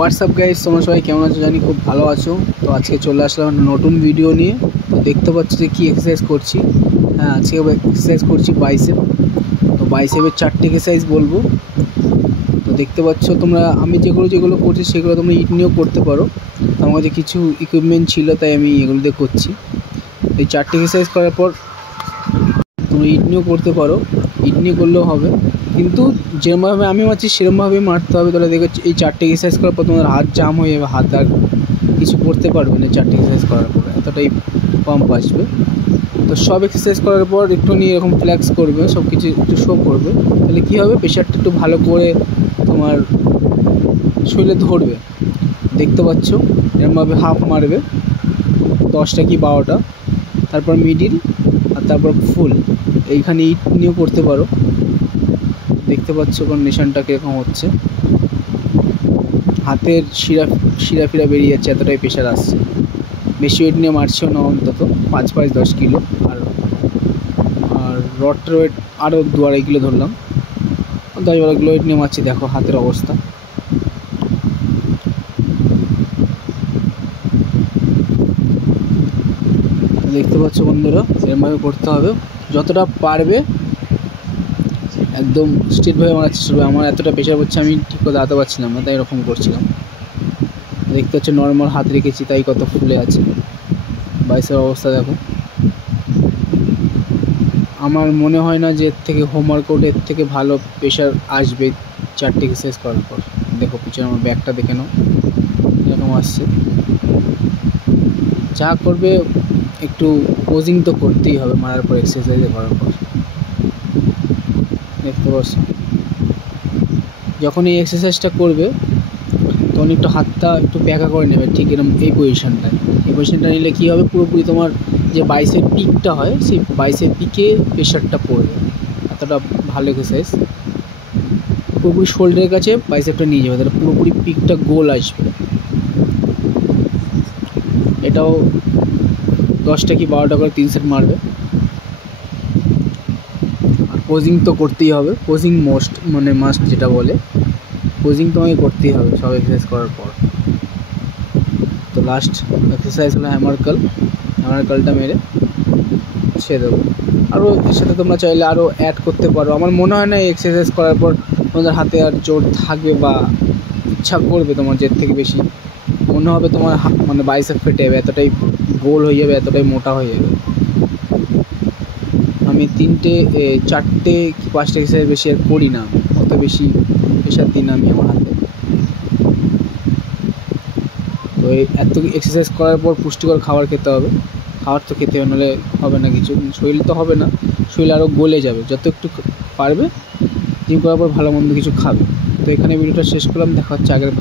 WhatsApp guys, তোমরা সবাই কেমন আছো? জানি খুব ভালো আছো। তো আজকে চলে আসলাম নতুন ভিডিও নিয়ে। তো দেখতে পাচ্ছ যে কী এক্সারসাইজ করছি। হ্যাঁ, আজকে এক্সারসাইজ করছি বাইসেপ। তো বাইসেপের 4টে এক্সারসাইজ বলবো। তো দেখতে পাচ্ছ তোমরা, আমি যেগুলো করছি সেগুলো তোমরা ইট নিয়েও করতে পারো। তো আমার কাছে কিছু ইকুইপমেন্ট ছিল, তাই আমি এগুলো দিয়ে করছি। এই 4টে এক্সারসাইজ করার পর তোমরা ইট নিয়েও করতে পারো, ইট নিয়ে করলেও হবে, কিন্তু যেরকমভাবে আমি মারছি সেরকমভাবেই মারতে হবে। তাহলে দেখো এই 4টে এক্সারসাইজ করার পর তোমার হাত জাম হয়ে যাবে, হাত আর কিছু করতে পারবে না। 4টে এক্সারসাইজ করার পর এতটাই পাম্প আসবে। তো সব এক্সারসাইজ করার পর একটু নিয়ে এরকম ফ্লেক্স করবে, সব কিছু একটু শো করবে। তাহলে কী হবে, প্রেশারটা একটু ভালো করে তোমার শরীরে ধরবে। দেখতে পাচ্ছ এরকমভাবে হাফ মারবে 10টা কি 12টা, তারপর মিডিল, আর তারপর ফুল। এইখানে ইট নিয়েও করতে পারো। দেখতে পাচ্ছ কন্ডিশনটা কীরকম হচ্ছে, হাতের শিরা ফিরা বেরিয়ে যাচ্ছে, এতটাই প্রেশার আসছে। বেশি ওয়েট নিয়ে মারছিও না, অন্তত 5-10 কিলো। আর রডটার ওয়েট আরও 2-2.5 কিলো ধরলাম, 10-12 কিলো ওয়েট নিয়ে মারছি। দেখো হাতের অবস্থা। দেখতে পাচ্ছ বন্ধুরা, এরমভাবে করতে হবে। যতটা পারবে একদম স্ট্রেটভাবে মারার চেষ্টা করবে। আমার এতটা প্রেশার পড়ছে, আমি ঠিক করে দাঁড়াতে পারছিলাম না, তাই এরকম করছিলাম। দেখতে পাচ্ছ নর্মাল হাত রেখেছি, তাই কত ফুলে আছে। বাইসের অবস্থা দেখো। আমার মনে হয় না যে এর থেকে হোমওয়ার্কআউট এর থেকে ভালো প্রেশার আসবে 4টে এক্সারসাইজ করার পর। দেখো পিছনে আমার ব্যাকটা দেখে নাও, এরকম আসছে। যা করবে একটু পোজিং তো করতেই হবে মারার পর, এক্সারসাইজ করার পর। দেখতে পাচ্ছ যখন এই এক্সারসাইজটা করবে তখন একটু হাতটা একটু ব্যাকা করে নেবে, ঠিক এরকম এই পজিশানটায়। এই পজিশানটা নিলে কী হবে, পুরোপুরি তোমার যে বাইসের পিকটা হয় সেই বাইসের পিকে প্রেশারটা পড়বে। এতটা ভালো এক্সারসাইজ। পুরোপুরি শোল্ডারের কাছে বাইসেপটা নিয়ে যাবে, তাহলে পুরোপুরি পিকটা গোল আসবে। এটাও 10টা কি 12টা করে 3 সেট মারবে। আর পোজিং তো করতেই হবে, পোজিং মাস্ট যেটা বলে, পোজিং তোমাকে করতেই হবে সব এক্সারসাইজ করার পর। তো লাস্ট এক্সারসাইজ হলো হ্যামার কালটা মেরে ছেড়ে দেবো। আরও এর সাথে তোমরা চাইলে আরও অ্যাড করতে পারো। আমার মনে হয় না এই এক্সারসাইজ করার পর তোমাদের হাতে আর জোর থাকবে বা ইচ্ছা করবে তোমার যে এর থেকে বেশি। মনে হবে তোমার বাইসেপ ফেটে যাবে, এতটাই গোল হয়ে যাবে, এতটাই মোটা হয়ে যাবে। আমি 4টে কি 5টা এক্সারসাইজ বেশি আর করি না, অত বেশি প্রেশার দিই না আমি আমার হাতে। তো এত এক্সারসাইজ করার পর পুষ্টিকর খাবার খেতে হবে। খাবার তো খেতে হবে, নাহলে হবে না কিছু, শরীর তো হবে না, শরীর আরও গলে যাবে। যত একটু পারবে জিম করার পর ভালো মন্দ কিছু খাবে। তো এখানে ভিডিওটা শেষ করলাম, দেখা হচ্ছে আগের